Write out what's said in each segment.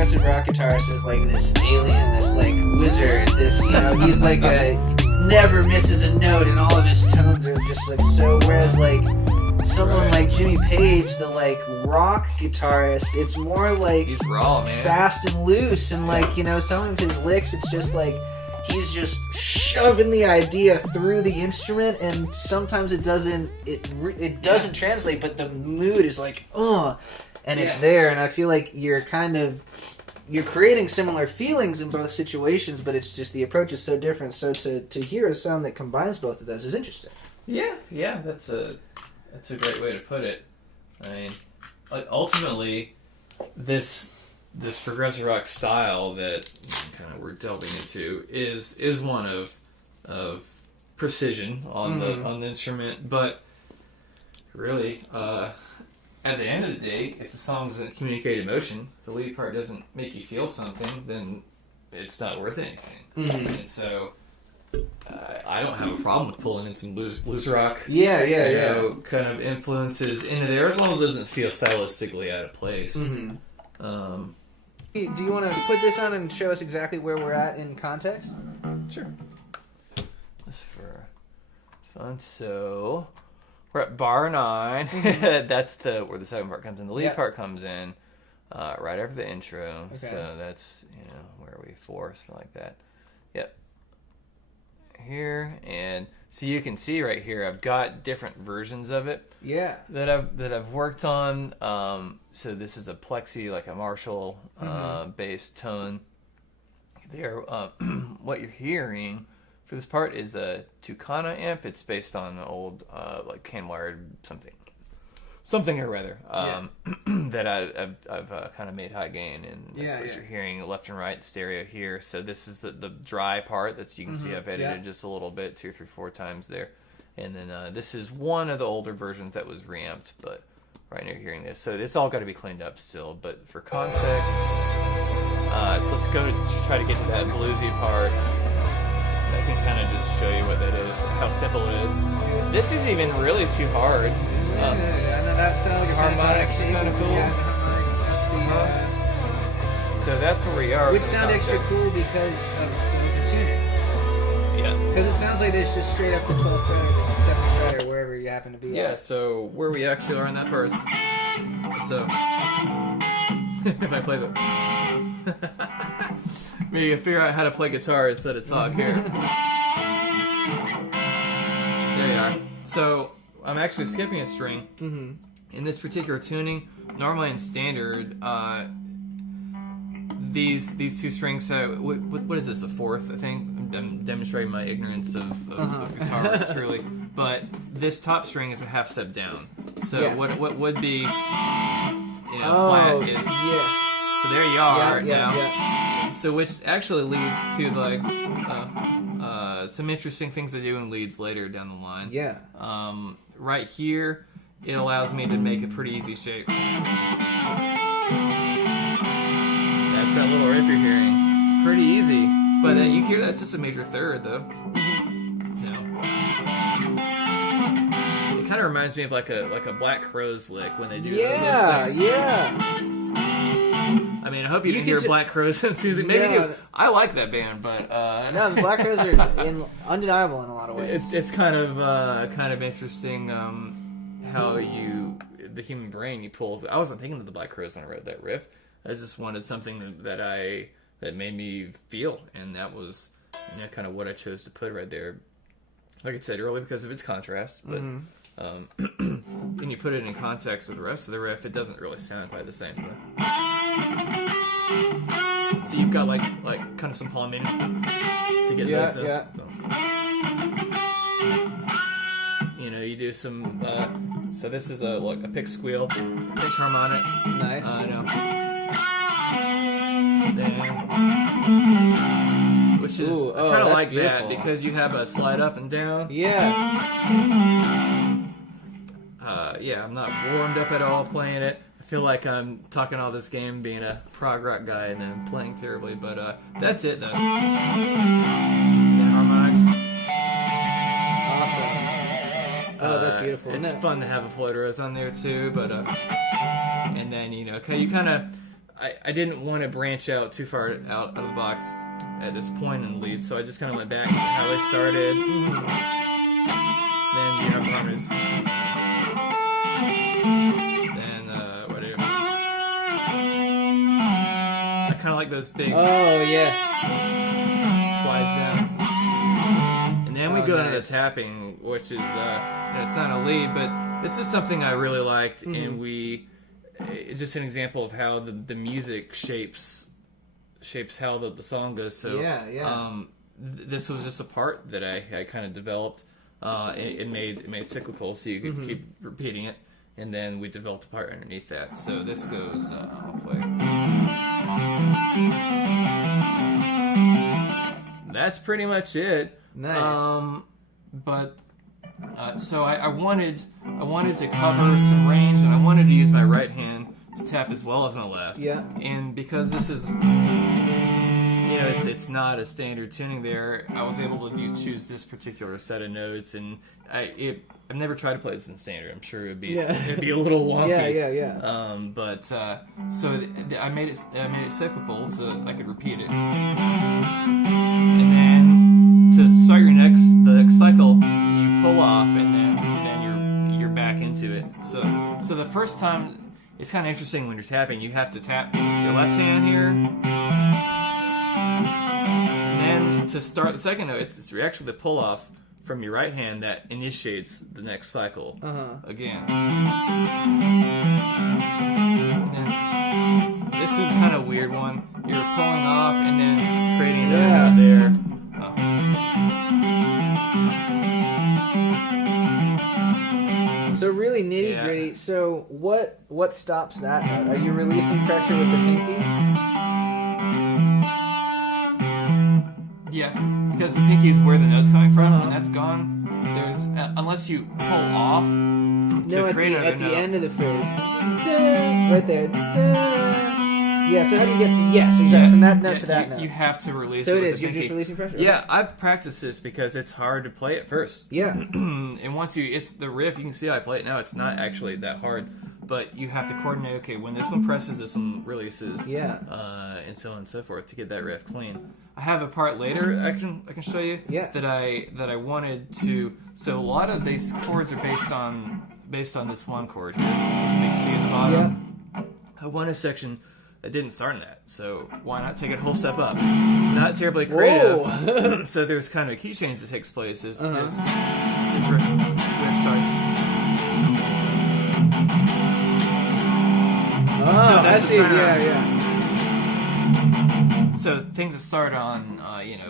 progressive rock guitarist is like this alien, this like wizard, this, you know, he's like never misses a note and all of his tones are just like so, whereas like someone like Jimmy Page, the like rock guitarist, it's more like he's raw, man, fast and loose, and like, you know, some of his licks, it's just like he's just shoving the idea through the instrument, and sometimes it doesn't translate, but the mood is like and it's there, and I feel like you're creating similar feelings in both situations, but it's just the approach is so different. So to hear a sound that combines both of those is interesting. Yeah, that's a great way to put it. I mean, like, ultimately, this progressive rock style that kind of we're delving into is one of precision on the instrument, but really, at the end of the day, if the song doesn't communicate emotion, the lead part doesn't make you feel something, then it's not worth anything. And so I don't have a problem with pulling in some blues rock, kind of influences into there, as long as it doesn't feel stylistically out of place. Do you want to put this on and show us exactly where we're at in context? Sure. Just for fun. So we're at bar 9. That's where the second part comes in. The lead part comes in right after the intro. Okay. So that's, where are we? 4, something like that. Yep. Here, and so you can see right here, I've got different versions of it. Yeah. That I've worked on. So this is a plexi, like a Marshall based tone. There, what you're hearing for this part is a Tucana amp. It's based on an old like hand-wired something or rather that I've kind of made high gain, and that's what you're hearing left and right stereo here. So this is the dry part that you can see I've edited just a little bit, 2, 3, 4 times there, and then this is one of the older versions that was reamped, but right now you're hearing this, so it's all got to be cleaned up still. But for context, let's go to try to get to that bluesy part. I can kind of just show you what that is, how simple it is. This is even really too hard. I know that sounds like a harmonics are kind of cool. So that's where we are. Which sound extra cool because of the tuning. Yeah. Because it sounds like it's just straight up the 12th fret or the 7th fret or wherever you happen to be. Yeah, so where we actually are in that part. So, if I play maybe figure out how to play guitar instead of talk here. There you are. So, I'm actually skipping a string. In this particular tuning, normally in standard, these 2 strings, what is this, a 4th, I think? I'm demonstrating my ignorance of guitar, truly. But this top string is a half step down. So what would be, flat is... So there you are now. So which actually leads to, like, some interesting things to do in leads later down the line. Yeah. Right here, it allows me to make a pretty easy shape. That's that little riff you're hearing. Pretty easy. But you hear that's just a major third, though. It kind of reminds me of like a Black Crowes lick when they do those things. I mean, I hope you didn't hear Black Crowes music. Maybe you do. I like that band, but no, the Black Crowes are undeniable in a lot of ways. It's kind of interesting how the human brain you pull. I wasn't thinking of the Black Crowes when I wrote that riff. I just wanted something that made me feel, and that was kind of what I chose to put right there. Like I said earlier, because of its contrast, but when you put it in context with the rest of the riff, it doesn't really sound quite the same. So you've got like kind of some palming to get those. So. You do some. So this is a pick squeal, pitch harmonic. Nice. Which is I kind of like beautiful. That because you have a slide up and down. I'm not warmed up at all playing it. I feel like I'm talking all this game being a prog rock guy and then playing terribly, but that's it though. And then harmonics. Awesome. Oh, that's beautiful. It's fun to have a float rose on there too, but and then you kind of I didn't want to branch out too far out of the box at this point in the lead, so I just kind of went back to how I started. Then you have harmonies. Then what do you? I kind of like those big. Oh yeah. Slides down. And then we go into the tapping, which is and it's not a lead, but this is something I really liked, and it's just an example of how the music shapes how the song goes. So this was just a part that I kind of developed. It made cyclical, so you could keep repeating it, and then we developed a part underneath that. So this goes halfway. That's pretty much it. Nice. So I wanted to cover some range, and I wanted to use my right hand to tap as well as my left. Yeah. And because this is, it's not a standard tuning there, I was able to choose this particular set of notes, and I've never tried to play this in standard. I'm sure it'd be a little wonky. Yeah. So I made it cyclical so I could repeat it, and then to start the next cycle, you pull off, and then you're back into it. So the first time, it's kind of interesting when you're tapping. You have to tap your left hand here, and then to start the second note, it's actually the pull off from your right hand that initiates the next cycle again. And then this is kind of a weird one. You're pulling off and then creating that there. So really nitty gritty. Yeah. So what stops that note? Are you releasing pressure with the pinky? Yeah, because the pinky is where the note's coming from, and that's gone. There's unless you pull off to create another note. At the end of the phrase, right there. Yeah. So how do you get from that note to that note? You have to release. So it it with is. the You're pinky. just releasing pressure. Yeah, I've practiced this because it's hard to play at first. Yeah. And once it's the riff, you can see how I play it now. It's not actually that hard, but you have to coordinate. Okay, when this one presses, this one releases. Yeah. And so on and so forth to get that riff clean. I have a part later I can show you. Yes. That I wanted to. So a lot of these chords are based on this one chord here, this big C at the bottom. Yeah. I wanted a section that didn't start in that, so why not take it a whole step up? Not terribly creative. So there's kind of a key change that takes place as this riff starts. Oh, So that's I see. a turnaround. Yeah. So things that start on,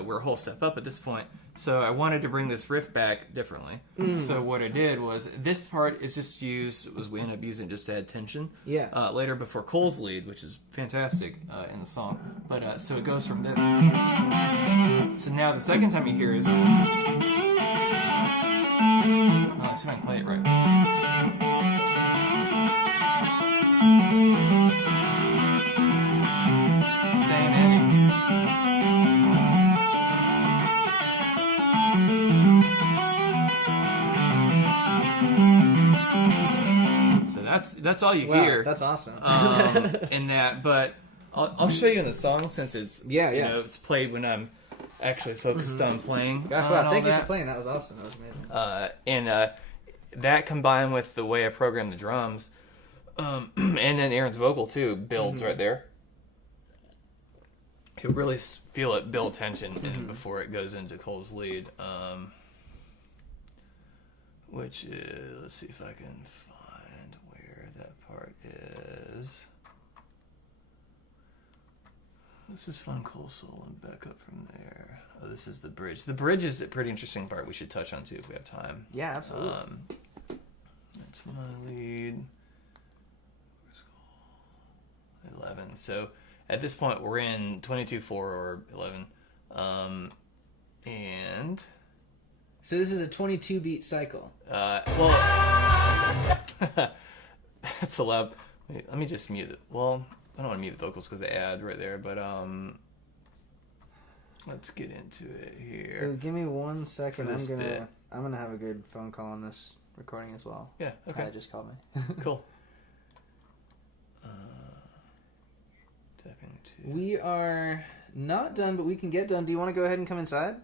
we're a whole step up at this point. So I wanted to bring this riff back differently. So what I did was, this part is just used, we ended up using just to add tension. Yeah. Later before Cole's lead, which is fantastic in the song. But so it goes from this. So now the second time you hear is, let's see if I can play it right. Same ending. So that's all you hear. That's awesome. In that, but I'll show you in the song since it's it's played when I'm actually focused on playing. Gosh, wow! Thank you for playing. That was awesome. That was amazing. And that combined with the way I programmed the drums, and then Aaron's vocal too builds right there. You really feel it build tension before it goes into Cole's lead, which is, let's see if I can find where that part is. This is Fun Cole Soul and back up from there. Oh, this is the bridge. The bridge is a pretty interesting part we should touch on too if we have time. Yeah, absolutely. That's my lead. 11. So at this point we're in 22-4 or 11. And so this is a 22 beat cycle. Well, that's a loud. Wait, let me just mute it. Well, I don't want to mute the vocals because they add right there, but let's get into it here. Ooh, give me 1 second. bit. I'm gonna have a good phone call on this recording as well. Yeah. Okay. Just called me. Cool. skipping to. We are not done, but we can get done. Do you want to go ahead and come inside?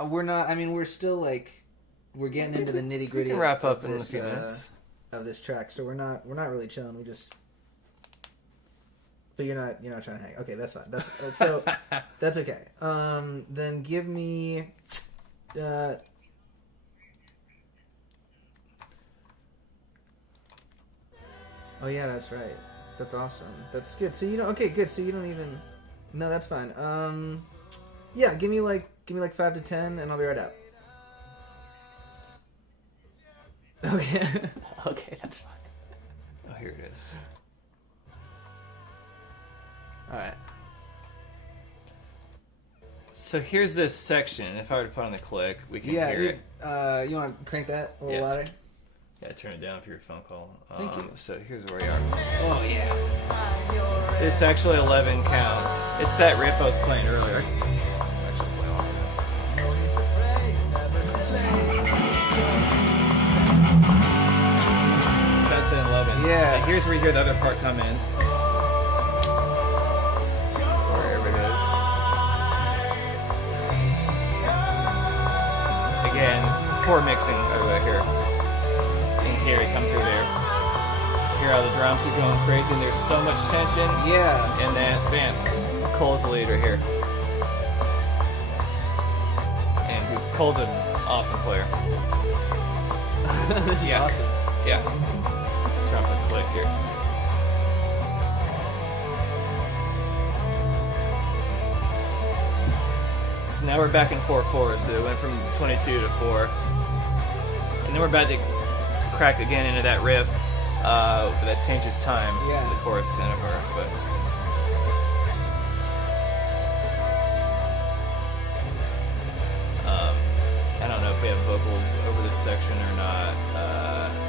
We're not. I mean, we're still like we're getting into the nitty gritty. Wrap up in a few minutes of this track, so we're not really chilling. We just. But you're not trying to hang. Okay, that's fine. That's so that's okay. Then give me. Oh yeah, that's right. That's awesome. That's good. So you don't. Okay, good. So you don't even. No, that's fine. Yeah, give me like 5 to 10, and I'll be right up. Okay. Okay, that's fine. Oh, here it is. All right. So here's this section. If I were to put on the click, we can hear it. You want to crank that a little louder? Yeah, turn it down for your phone call. Thank you. So here's where we are. Oh yeah. So it's actually 11 counts. It's that riff I was playing earlier. Actually play along. So that's an 11. Yeah. And here's where you hear the other part come in. Wherever it is. Again, poor mixing over here. Hear it come through there. Hear how the drums are going crazy and there's so much tension. Yeah. And then, bam, Cole's the leader here. And Cole's an awesome player. This is awesome. Yeah. Turn off the click here. So now we're back in 4/4. So it went from 22 to 4. And then we're about to crack again into that riff, but that changes time. Yeah. The chorus kind of are, but. I don't know if we have vocals over this section or not.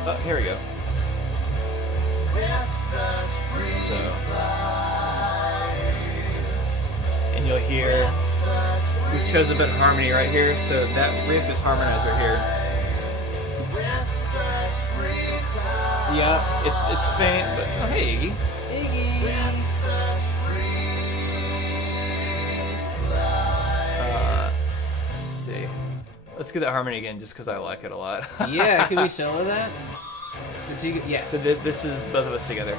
Oh, here we go. So. And you'll hear, we chose a bit of harmony right here, so that riff is harmonized right here. Yeah, it's faint, but oh hey Iggy. Let's see. Let's get that harmony again, just because I like it a lot. Yeah, can we solo that? Yes. So this is both of us together.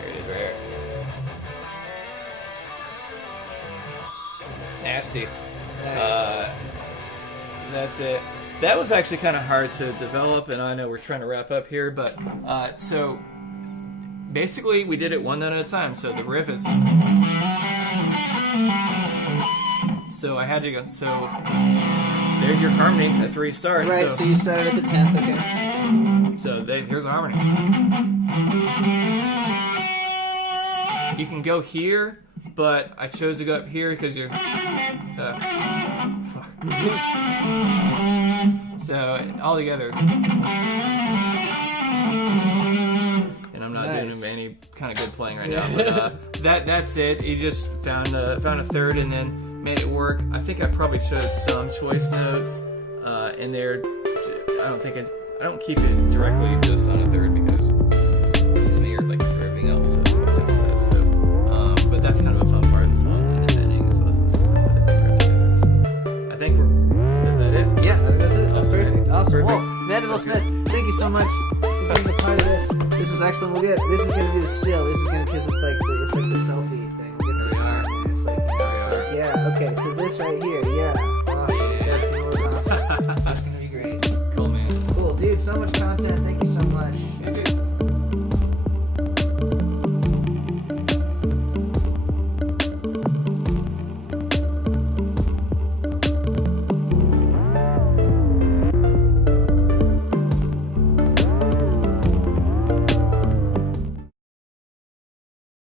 There it is, right here. Nasty. Nice. That's it. That was actually kind of hard to develop, and I know we're trying to wrap up here, but so basically we did it one note at a time. So the riff is. So I had to go. So there's your harmony. That's where you start. Right. So you started at the 10th. Okay. So here's a harmony. You can go here, but I chose to go up here because you're. Fuck. So all together, and I'm not doing any kind of good playing right now. But that's it. You just found a third and then made it work. I think I probably chose some choice notes in there. I don't keep it directly just on a third because it gives me like everything else. So, but that's kind of a fun part of the song and its ending is both of us. I think is that it? Yeah, that's it. That's Awesome. perfect. Awesome. Perfect. Well, Mandeville Smith, thank you so much for being a part of this. This is excellent. We'll get. This is gonna be the still. This is gonna because it's like the selfie thing. It's like, yeah. Okay. So this right here. Yeah. Awesome. That's gonna work awesome. That's gonna be great. Cool, man. Cool, dude. So much content. Thank you so much.